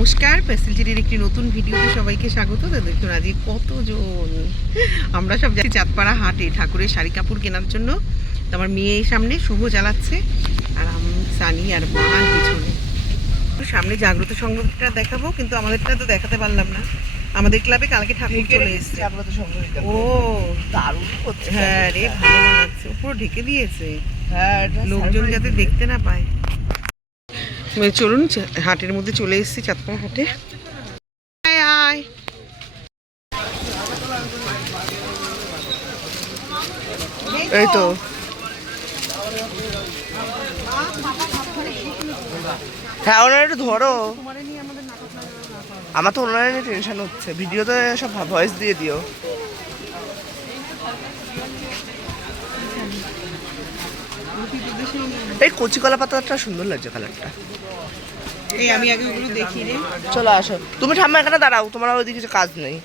নমস্কার, ফ্যাসিলিটির একটি নতুন ভিডিওতে সবাইকে স্বাগত। দেখুন আজকে কতজন আমরা সব যাচ্ছি চাঁদপাড়া হাটে ঠাকুরের শাড়ি কাপড় কেনার জন্য। তো আমার মেয়ে সামনে শুভ চালাচ্ছে আর আমি সানি আর বানান পিছনে। সামনে জাগ্রত সংঘটা দেখাবো, কিন্তু আমাদেরটা তো দেখাতে পারলাম না। আমাদের ক্লাবে কালকে ঠাকুর চলে এসেছে। ও দারুণ করছে। হ্যাঁ রে, ভালো বানাচ্ছে, পুরো ঢেকে দিয়েছে। হ্যাঁ, লোকজন যাতে দেখতে না পায়। চলুন, হাটের মধ্যে চলে এসেছি, চাঁদপাড়া হাটে। এই তো হ্যাঁ, ওনারা একটু ধরো। আমার তো ওনারা নিয়ে টেনশন হচ্ছে, ভিডিওতে সব ভয়েস দিয়ে দিও। এই কচি কলা পাতাটা সুন্দর লাগছে কালারটা। এই আমি আগে ওগুলো দেখি রে। চলো আসো, তুমি ঠাম্মা এখানে দাঁড়াও, তোমার ওইদিকে কিছু কাজ নেই।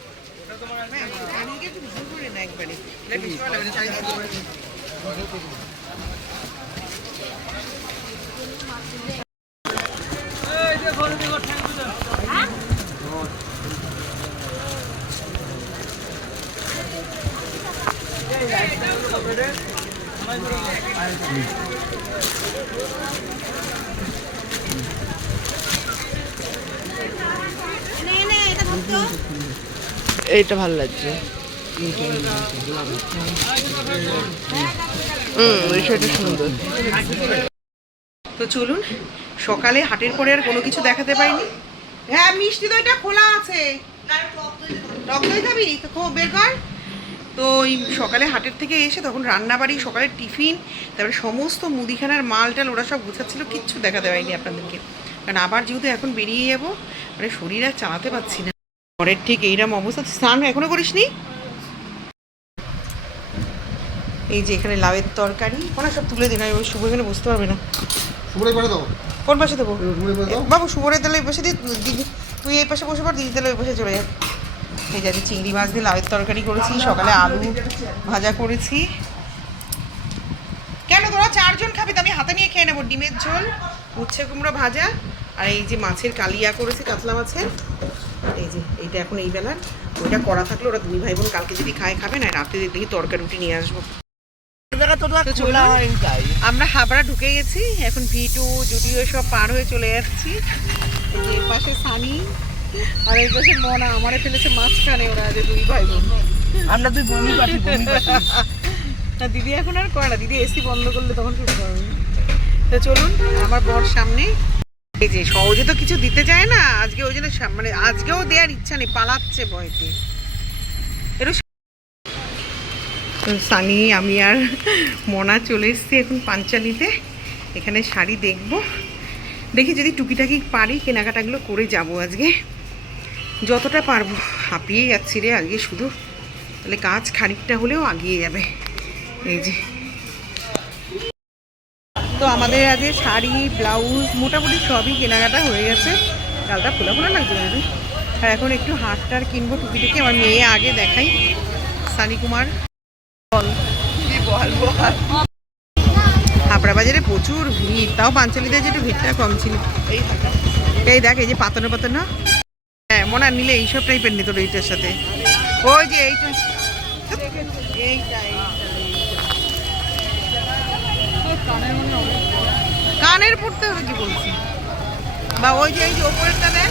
এইটা ভালো লাগছে। সুন্দর। তো চলুন, সকালে হাটের পরে আর কোনো কিছু দেখাতে পাইনি। হ্যাঁ, মিষ্টি দইটা খোলা আছে। টক দই খাবি তো বের কর। তো ওই সকালে হাটের থেকে এসে তখন রান্নাবাড়ি, সকালের টিফিন, তারপরে সমস্ত মুদিখানার মাল টাল ওরা সব গুছাচ্ছিল, কিচ্ছু দেখাতে পারিনি আপনাদেরকে। কারণ আবার যেহেতু এখন বেরিয়ে যাবো, মানে শরীর আর চালাতে পারছি না। ঘরের ঠিক এইরকম অবস্থা। স্নান এখনো করিসনি? এই যে এখানে লাউয়ের তরকারি, ওনা সব তুলে দিন, ওই শুভ এখানে বুঝতে পারবে না। কোন পাশে দেবো বাবু? শুভরের তাহলে ওই পাশে দিয়ে, দিদি তুই এই পাশে বসে পর, দিদি তাহলে ওই পাশে চলে যায়। এই যে চিংড়ি মাছ দিয়ে লাউয়ের তরকারি করেছি, সকালে আলু ভাজা করেছি। কেন তোরা 4 জন খাবি তো আমি হাতে নিয়ে খেয়ে নেবো। ডিমের ঝোল, উচ্ছে কুমড়ো ভাজা, আর এই যে মাছের কালিয়া করেছি, কাতলা মাছের। এই যে এইটা এখন এই বেলার, ওইটা করা থাকলে ওরা 2 ভাই বোন কালকে যদি খাবে না, রাতে দেখি তরকারি রুটি নিয়ে আসবো। আমরা হাবড়া ঢুকে গেছি, এখন V2 জুডিও সব পার হয়ে চলে যাচ্ছি। এই পাশে সানি আর এই পাশে মনা আমারে ফেলেছে মাঝখানে। ওরা যে 2 ভাই বোন, আমরা 2 বমি পাটি। না, দিদি এখন আর করে না, দিদি এসি বন্ধ করলে তখন শুরু করবে। তো চলুন, আমার বর সামনে। এই যে সহজে তো কিছু দিতে চায় না আজকে, ওই জন্য মানে আজকেও দেওয়ার ইচ্ছা নেই, পালাচ্ছে ভয়তে। সানি, আমি আর মনা চলে এসেছি এখন পাঞ্চালিতে। এখানে শাড়ি দেখবো, দেখি যদি টুকিটাকি পারি কেনাকাটাগুলো করে যাব আজকে, যতটা পারবো। হাঁপিয়ে যাচ্ছি রে আজকে শুধু, তাহলে কাজ খানিকটা হলেও আগিয়ে যাবে। এই যে তো আমাদের আজকে শাড়ি, ব্লাউজ মোটামুটি সবই কেনাকাটা হয়ে গেছে। গালটা ফোলা ফোলা লাগছে না? আর এখন একটু হাটটার কিনবো টুকিটাকি। আমার মেয়ে আগে দেখাই, সানি কুমার। হাবড়া বাজারে প্রচুর ভিড়, তাও পাঞ্চালিতে যে একটু ভিড়টা কম ছিল। এই দেখ, এই যে পাতানো পাতানো। হ্যাঁ, মনে নিলে এইসব টাইপের নিত এইটার সাথে। ওই যে এইটা, কানের পড়তে হবে কি বলছি, বা ওই যে এই যে ওপরেরটা দেখ,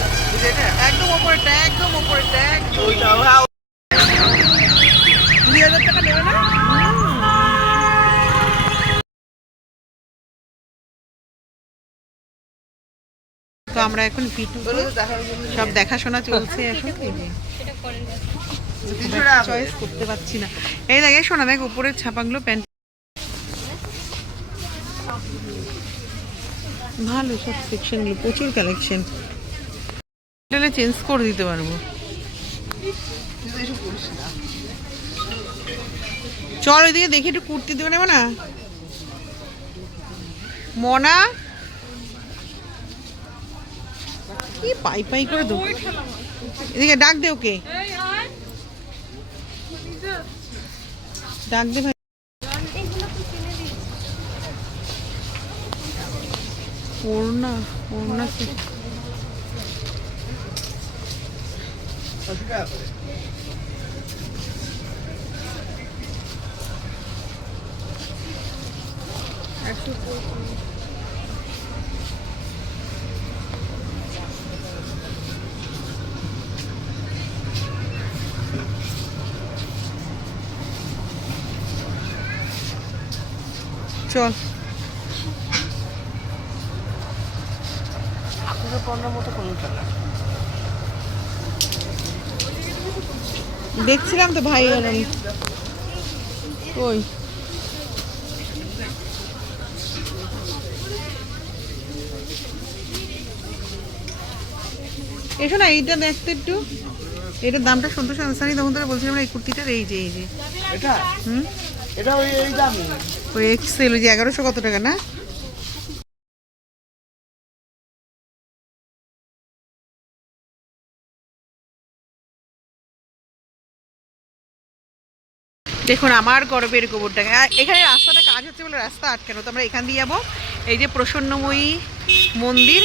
একদম ওপরেরটা, একদম ওপরেরটা, 2000 টাকা নেবে না। তো আমরা এখন V2 সব দেখাশোনা চলছে এখন। চয়েস করতে পারছি না। এই দেখ, শোনা দেখ উপরের ছাপাগুলো, প্যান্ট ভালো, সব সেকশনগুলো প্রচুর কালেকশন। এটা চেঞ্জ করে দিতে পারবো। চল ওইদিকে দেখি, একটু কুর্তি দেবে নেবো না মনা? কি পাই পাই করে দেবো। এদিকে ডাক দে, ওকে ডাক দে ভাই। ওড়না, ওড়না চল। 15 মতো কোনটা না। দেখছিলাম তো ভাই আর আমি। ওই এসো না, এইটা দেখতে একটু, এটার দামটা সন্তোষ আনসারি তখন ধরে বলছিলাম না, এই কুর্তিটার এই যে এটা হুম, এটা ওই এই দামি। ওই এক্সেল, ওই যে 1100 কত টাকা না? দেখুন আমার গর্বের গোবরটাকে, এখানে রাস্তাটা কাজ হচ্ছে বলে রাস্তা আটকানো, তো আমরা এখান দিয়ে যাবো। এই যে প্রসন্নময়ী মন্দির,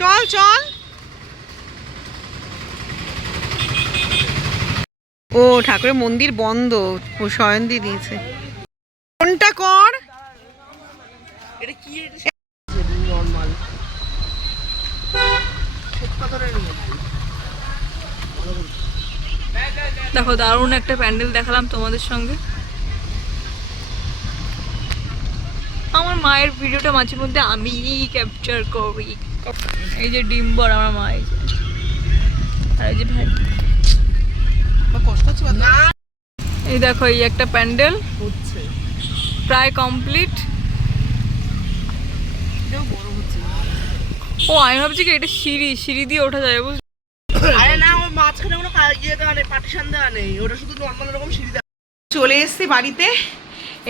চল চল। ও ঠাকুরের মন্দির বন্ধ, শয়ন দিয়ে দিয়েছে। কোনটা কর? এটা কি নরমাল 70 এর মধ্যে। দেখো দারুণ একটা প্যান্ডেল দেখালাম তোমাদের সঙ্গে। আমার মায়ের ভিডিওটা মাঝে মধ্যে আমি ক্যাপচার করি। এই যে ডিম্বর আমার মা, এই যে, আর এই যে ভাই। কষ্ট হচ্ছে না এই দেখো এই একটা প্যান্ডেল হচ্ছে প্রায় কমপ্লিট। এটাও বড় হচ্ছে। ও আমি ভাবছি কি এটা সিঁড়ি, সিঁড়ি দিয়ে ওঠা যায় বুঝলি। আরে না, ওর মাঝখানে কোনো ইয়ে দেওয়া নেই, পার্টিশন দেওয়া নেই, ওটা শুধু নর্মাল এরকম সিঁড়ি দেওয়া। চলে এসেছি বাড়িতে,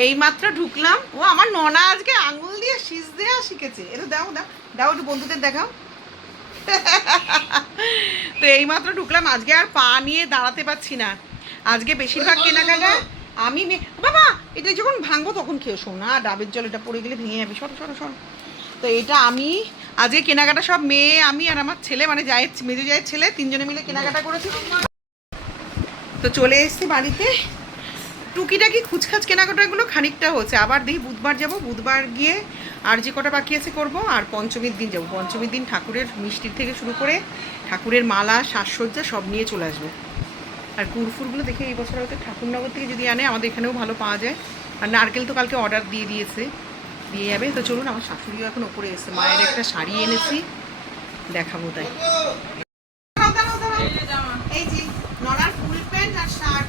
এই মাত্র ঢুকলাম। ও আমার ননা আজকে আঙ্গুল দিয়ে শীষ দেওয়া শিখেছে। এটা দাও দাও দাও, একটু বন্ধুদের দেখাও। তো এই মাত্র ঢুকলাম, আজকে আর পা নিয়ে দাঁড়াতে পারছি না। আজকে বেশিরভাগ কেনাকাটা আমি বাবা এটা যখন ভাঙবো তখন খেয়ে শোন না, ডাবের জল এটা পড়ে গেলে ভেঙে যাবে, সর সর সর। তো এটা আমি আজকে কেনাকাটা সব মেয়ে, আমি আর আমার ছেলে, মানে জায়ের মেজো জায়ের ছেলে, তিনজনে মিলে কেনাকাটা করেছি। তো চলে এসেছি বাড়িতে, টুকিটাকি খুচখাচ কেনাকাটাগুলো খানিকটা হচ্ছে। আবার দেখি বুধবার যাব, বুধবার গিয়ে আর যে কটা বাকি আছে করবো, আর পঞ্চমীর দিন যাব। পঞ্চমীর দিন ঠাকুরের মিষ্টির থেকে শুরু করে ঠাকুরের মালা সাজসজ্জা সব নিয়ে চলে আসবো। আর কুরফুরগুলো দেখে এই বছর হয়তো ঠাকুরনগর থেকে যদি আনে, আমাদের এখানেও ভালো পাওয়া যায়। আর নারকেল তো কালকে অর্ডার দিয়ে দিয়েছে, দিয়ে যাবে। তো চলুন, আমার শাশুড়িও এখন ওপরে এসে, মায়ের একটা শাড়ি এনেছি, দেখাবো তাই। এই যে নড়ার ফুল প্যান্ট আর শার্ট।